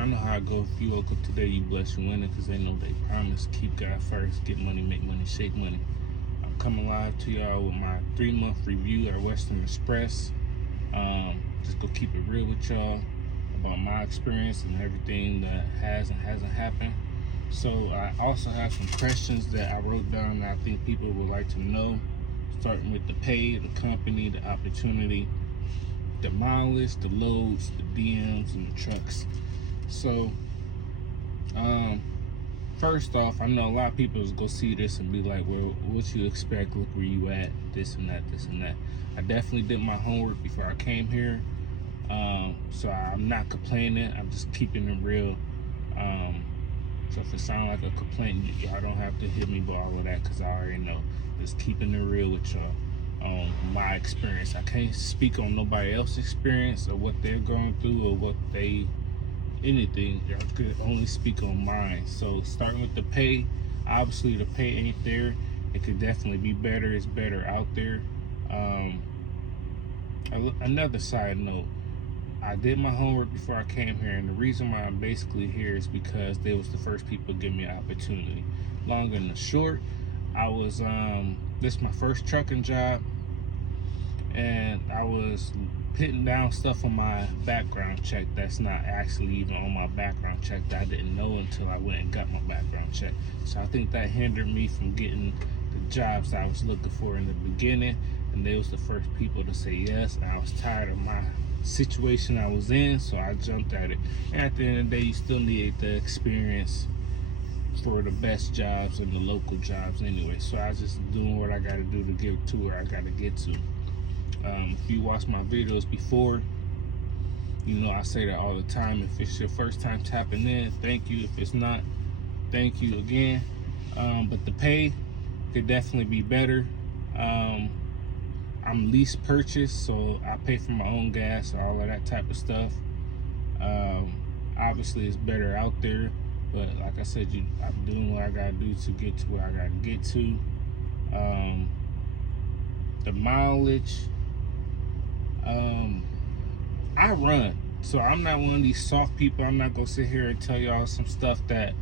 y'all know how I go. If you woke up today, you bless you winning, because they know they promise. Keep God first, get money, make money, shake money. I'm coming live to y'all with my 3-month review at Western Express. Just go keep it real with y'all about my experience and everything that has and hasn't happened. So I also have some questions that I wrote down that I think people would like to know, starting with the pay, the company, the opportunity, the mileage, the loads, the DMs, and the trucks. So first off, I know a lot of people is gonna see this and be like, well, what you expect, look where you at, this and that, this and that. I definitely did my homework before I came here. So I'm not complaining, I'm just keeping it real. So if it sounds like a complaint, y'all don't have to hit me with all of that, because I already know. Just keeping it real with y'all on my experience. I can't speak on nobody else's experience or what they're going through or what they, anything. I could only speak on mine. So starting with the pay, obviously the pay ain't there. It could definitely be better. It's better out there. Another side note, I did my homework before I came here, and the reason why I'm basically here is because they was the first people to give me an opportunity. Long and the short, I was this is my first trucking job, and I was putting down stuff on my background check that's not actually even on my background check, that I didn't know until I went and got my background check. So I think that hindered me from getting the jobs I was looking for in the beginning, and they was the first people to say yes, and I was tired of my situation I was in, so I jumped at it. And at the end of the day, you still need the experience for the best jobs and the local jobs anyway. So I just doing what I gotta do to get to where I gotta get to. If you watch my videos before, you know I say that all the time. If it's your first time tapping in, thank you. If it's not, thank you again. But the pay could definitely be better. I'm lease purchase, so I pay for my own gas, all of that type of stuff. Obviously it's better out there, but like I said, I'm doing what I gotta do to get to where I gotta get to. The mileage, I run, so I'm not one of these soft people. I'm not gonna sit here and tell y'all some stuff that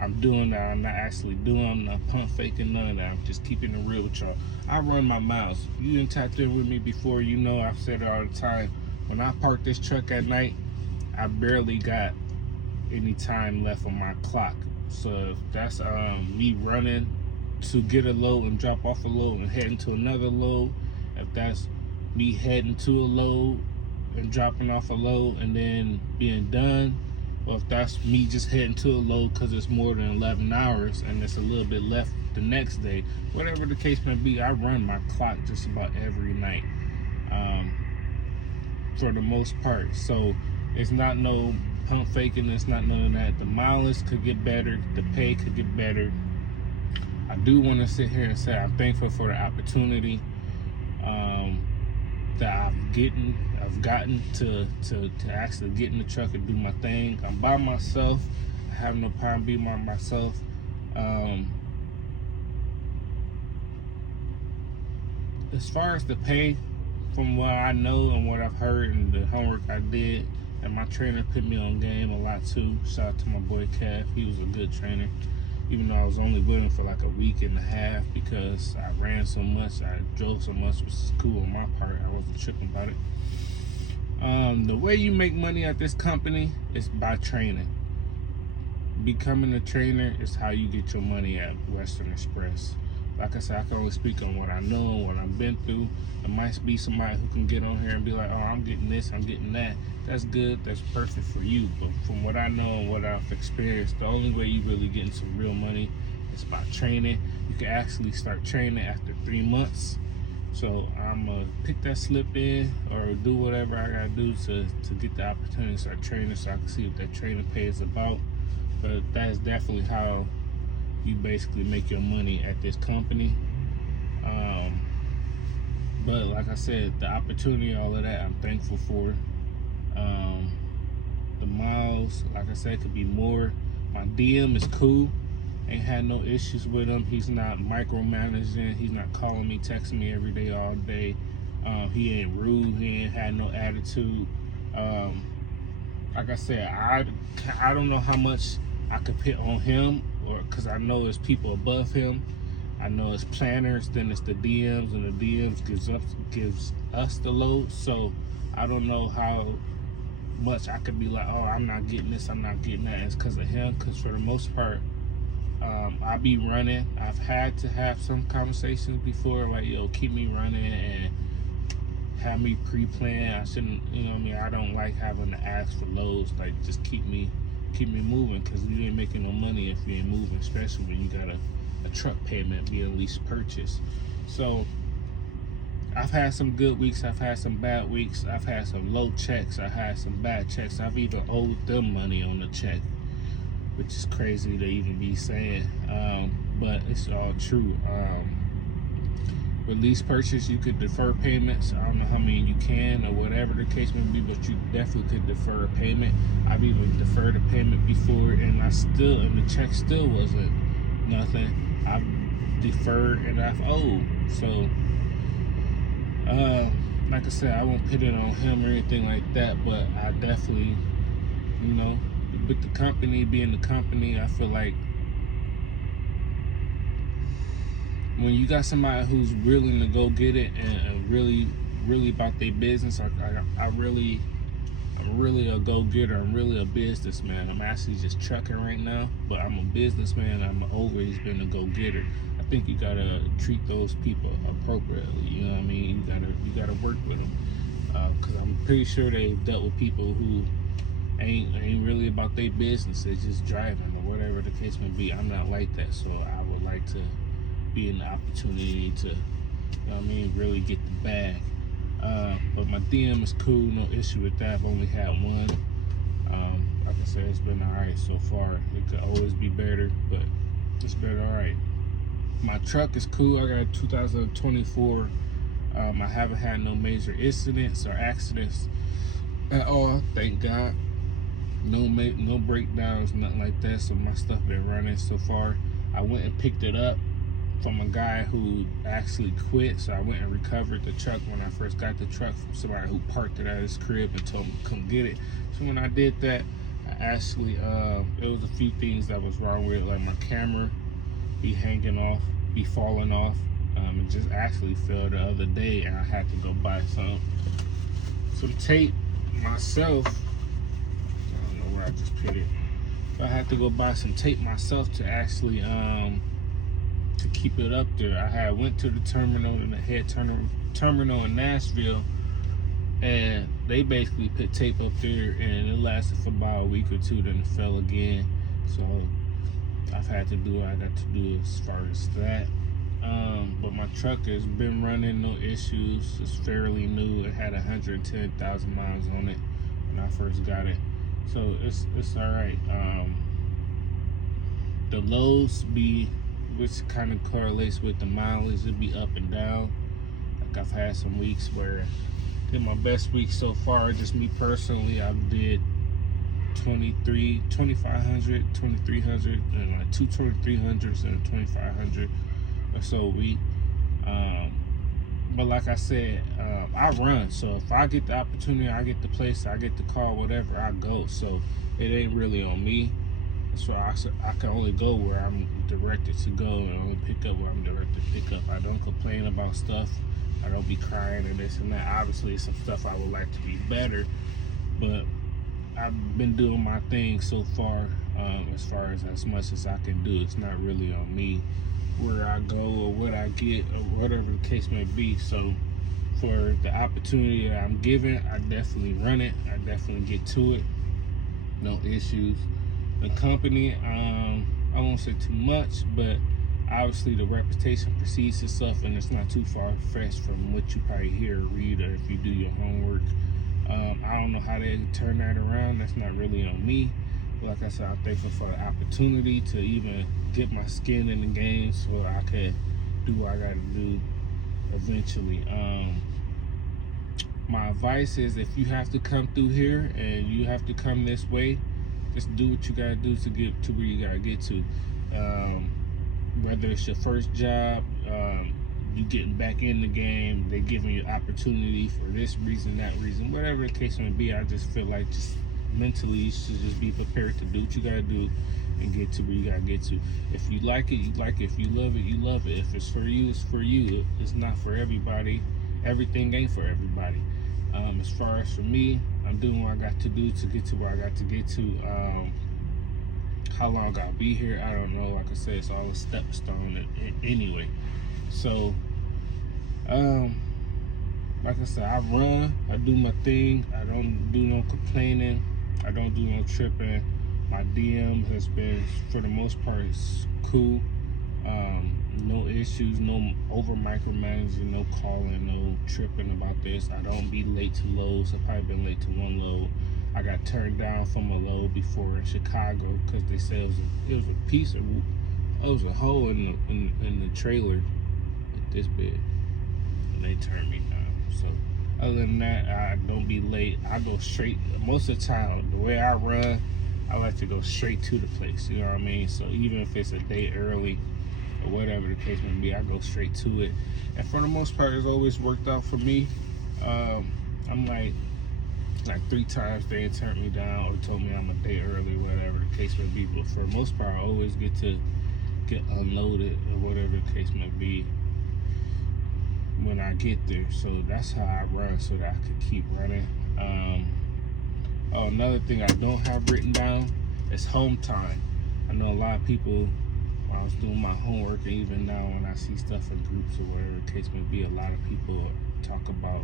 I'm doing that I'm not actually doing. I'm not pump faking none of that. I'm just keeping it real with y'all. I run my miles. You didn't tapped in with me before, you know I've said it all the time. When I park this truck at night, I barely got any time left on my clock. So that's me running to get a load and drop off a load and heading to another load. If that's me heading to a load and dropping off a load and then being done, or if that's me just heading to a load because it's more than 11 hours and it's a little bit left the next day, whatever the case may be, I run my clock just about every night, for the most part. So it's not no pump faking, it's not none of that. The mileage could get better, the pay could get better. I do want to sit here and say I'm thankful for the opportunity that I've gotten to actually get in the truck and do my thing. I'm by myself. I have no problem being by myself. As far as the pay, from what I know and what I've heard and the homework I did, and my trainer put me on game a lot too. Shout out to my boy Cav. He was a good trainer, even though I was only with him for like a week and a half because I ran so much, I drove so much, which is cool on my part. I wasn't tripping about it. The way you make money at this company is by training. Becoming a trainer is how you get your money at Western Express. Like I said, I can only speak on what I know and what I've been through. There might be somebody who can get on here and be like, oh, I'm getting this, I'm getting that. That's good, that's perfect for you. But from what I know and what I've experienced, the only way you really getting some real money is by training. You can actually start training after 3 months. So I'm gonna pick that slip in or do whatever I gotta do to get the opportunity to start training, so I can see what that training pay is about. But that is definitely how you basically make your money at this company. But like I said, the opportunity, all of that, I'm thankful for. The miles, like I said, could be more. My DM is cool. Ain't had no issues with him. He's not micromanaging. He's not calling me, texting me every day, all day. He ain't rude. He ain't had no attitude. like I said, I don't know how much I could put on him, or because I know it's people above him. I know it's planners, then it's the DMs, and the DMs gives us the load. So I don't know how much I could be like, oh, I'm not getting this, I'm not getting that. It's because of him. Because for the most part, I be running. I've had to have some conversations before, like, yo, keep me running and have me pre-plan. I shouldn't, you know what I mean? I don't like having to ask for loads. Like, just keep me moving, because you ain't making no money if you ain't moving, especially when you got a truck payment being lease purchase. So I've had some good weeks, I've had some bad weeks, I've had some low checks, I've had some bad checks. I've even owed them money on the check, which is crazy to even be saying, but it's all true. With lease purchase, you could defer payments. I don't know how many you can or whatever the case may be, but you definitely could defer a payment. I've even deferred a payment before, and the check still wasn't nothing. I've deferred and I've owed. So, like I said, I won't put it on him or anything like that, but I definitely, you know, with the company being the company, I feel like when you got somebody who's willing to go get it and really about their business, I'm really a go-getter. I'm really a businessman. I'm actually just trucking right now, but I'm a businessman. I'm always been a go-getter. I think you gotta treat those people appropriately. You know what I mean? You gotta work with them, because I'm pretty sure they've dealt with people who ain't really about their business. They're just driving or whatever the case may be. I'm not like that, so I would like to be in the opportunity to, you know what I mean, really get the bag. But my DM is cool, no issue with that. I've only had one. Like I said, it's been alright so far. It could always be better, but it's been alright. My truck is cool. I got a 2024. I haven't had no major incidents or accidents at all, thank God. No breakdowns, nothing like that. So my stuff been running so far. I went and picked it up from a guy who actually quit, so I went and recovered the truck when I first got the truck from somebody who parked it at his crib and told me to come get it. So when I did that, I actually there was a few things that was wrong with it, like my camera be hanging off, be falling off. It just actually fell the other day, and I had to go buy some tape myself. I don't know where I just put it. So I had to go buy some tape myself to actually to keep it up there. I had went to the terminal, in the head terminal in Nashville, and they basically put tape up there, and it lasted for about a week or two, then it fell again. So I've had to do what I got to do as far as that. But my truck has been running, no issues. It's fairly new. It had 110,000 miles on it when I first got it, so it's all right. The lows be, which kind of correlates with the mileage, it'd be up and down. Like I've had some weeks where, in my best week so far, just me personally, I did 2,500, 2,300, and like 2,300s and 2,500 or so a week. But like I said, I run, so if I get the opportunity, I get the place, I get the call, whatever, I go. So it ain't really on me. So I can only go where I'm directed to go, and only pick up where I'm directed to pick up. I don't complain about stuff. I don't be crying and this and that. Obviously, some stuff I would like to be better, but I've been doing my thing so far, as much as I can do. It's not really on me where I go or what I get or whatever the case may be. So for the opportunity that I'm given, I definitely run it. I definitely get to it. No issues. The company, I won't say too much, but obviously the reputation precedes itself, and it's not too far fetched from what you probably hear or read, or if you do your homework. I don't know how they turn that around. That's not really on me. But like I said, I'm thankful for the opportunity to even get my skin in the game, so I can do what I got to do eventually. My advice is, if you have to come through here and you have to come this way, just do what you gotta do to get to where you gotta get to. Whether it's your first job, you getting back in the game, they giving you opportunity for this reason, that reason, whatever the case may be. I just feel like just mentally you should just be prepared to do what you gotta do and get to where you gotta get to. If you like it, you like it. If you love it, you love it. If it's for you, it's for you. It's not for everybody. Everything ain't for everybody. As far as for me, I'm doing what I got to do to get to where I got to get to. How long I'll be here, I don't know. Like I said, it's all a stepping stone anyway. So, like I said, I run, I do my thing. I don't do no complaining. I don't do no tripping. My DM has been, for the most part, cool. No issues, no over micromanaging, no calling, no tripping about this. I don't be late to loads. I've probably been late to one load. I got turned down from a load before in Chicago because they said it was a piece of, it was a hole in the trailer this big, and they turned me down. So other than that, I don't be late. I go straight. Most of the time, the way I run, I like to go straight to the place. You know what I mean? So even if it's a day early or whatever the case may be, I go straight to it. And for the most part, it's always worked out for me. I'm like 3 times they had turned me down or told me I'm a day early, whatever the case may be. But for the most part, I always get to get unloaded or whatever the case may be when I get there. So that's how I run, so that I could keep running. Another thing I don't have written down is home time. I know a lot of people, when I was doing my homework, and even now when I see stuff in groups or whatever the case may be, a lot of people talk about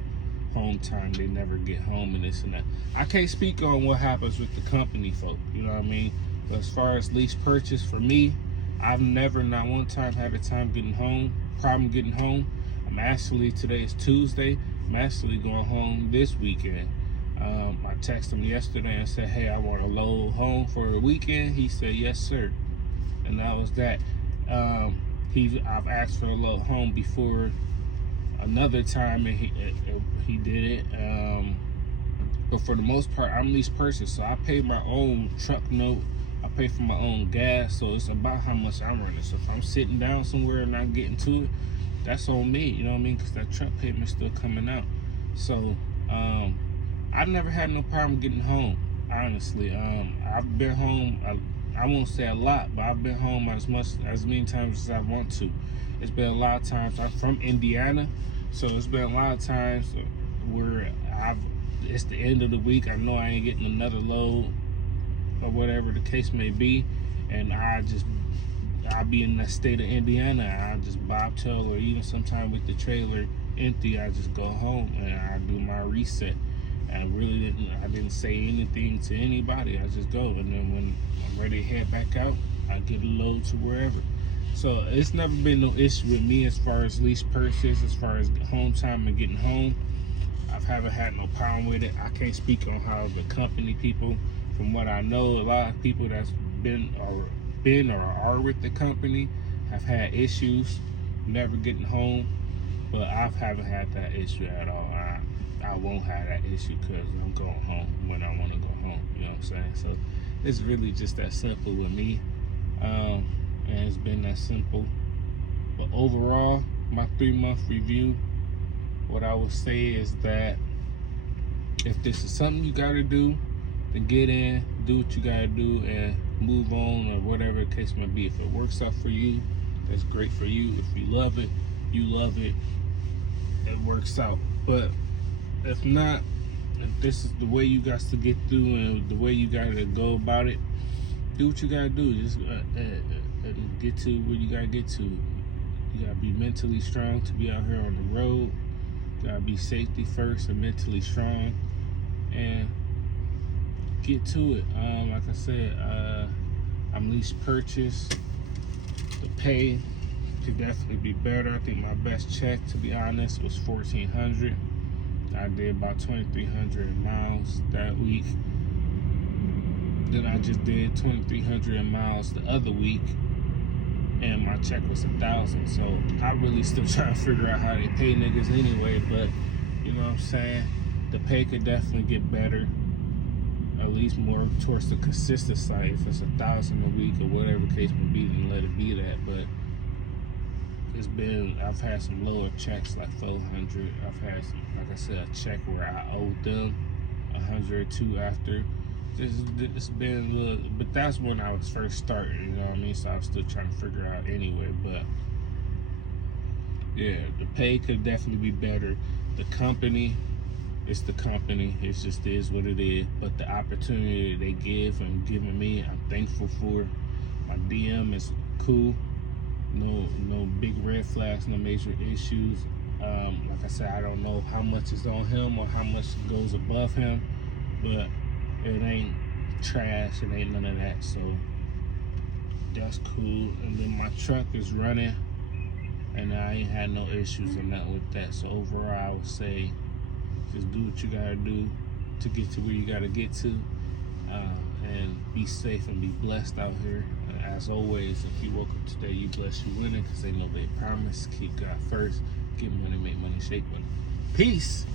home time. They never get home and this and that. I can't speak on what happens with the company folk, you know what I mean? But as far as lease purchase, for me, I've never, not one time, had a problem getting home. I'm actually, today is Tuesday, I'm actually going home this weekend. I texted him yesterday and said, hey, I want to load home for a weekend. He said, yes, sir. And that was that. I've asked for a load home before another time, and he did it. But for the most part, I'm lease purchase, so I pay my own truck note. I pay for my own gas, so it's about how much I'm running. So if I'm sitting down somewhere and not getting to it, that's on me, you know what I mean? Because that truck payment's still coming out. So I've never had no problem getting home, honestly. I've been home, I won't say a lot, but I've been home as many times as I want to. It's been a lot of times. I'm from Indiana, so it's been a lot of times where it's the end of the week. I know I ain't getting another load or whatever the case may be, and I'll be in that state of Indiana. I just bobtail, or even sometime with the trailer empty, I just go home and I do my reset. I didn't say anything to anybody. I just go, and then when I'm ready to head back out, I get a load to wherever. So it's never been no issue with me as far as lease purchase, as far as home time and getting home. I haven't had no problem with it. I can't speak on how the company people, from what I know, a lot of people that's been or are with the company have had issues never getting home, but I haven't had that issue at all. I won't have that issue because I'm going home when I want to go home, you know what I'm saying? So it's really just that simple with me, and it's been that simple. But overall, my 3-month review, what I would say is that if this is something you gotta do, then get in, do what you gotta do, and move on, or whatever the case may be. If it works out for you, that's great for you. If you love it, it works out. But if not, if this is the way you got to get through and the way you gotta go about it, do what you gotta do. Just get to where you gotta get to. You gotta be mentally strong to be out here on the road. You gotta be safety first and mentally strong, and get to it. Like I said, I'm lease purchase. The pay could definitely be better. I think my best check, to be honest, was $1,400. I did about 2,300 miles that week. Then I just did 2,300 miles the other week, and my check was $1,000. So I really still trying to figure out how they pay niggas anyway. But you know what I'm saying? The pay could definitely get better, at least more towards the consistent side. If it's $1,000 a week or whatever the case may be, then let it be that. But I've had some lower checks like 400. I've had some, like I said, a check where I owed them 100 or 2 after, It's been a little, but that's when I was first starting, you know what I mean? So I was still trying to figure out anyway. But yeah, the pay could definitely be better. The company, it's the company. It just is what it is. But the opportunity they give and giving me, I'm thankful for. My DM is cool. No big red flags, no major issues. Like I said, I don't know how much is on him or how much goes above him, but it ain't trash. It ain't none of that. So that's cool. And then my truck is running, and I ain't had no issues or nothing with that. So overall, I would say just do what you gotta do to get to where you gotta get to, and be safe and be blessed out here. As always, if you woke up today, you blessed, you winning, because they know they promise. Keep God first. Get money, make money, shake money. Peace.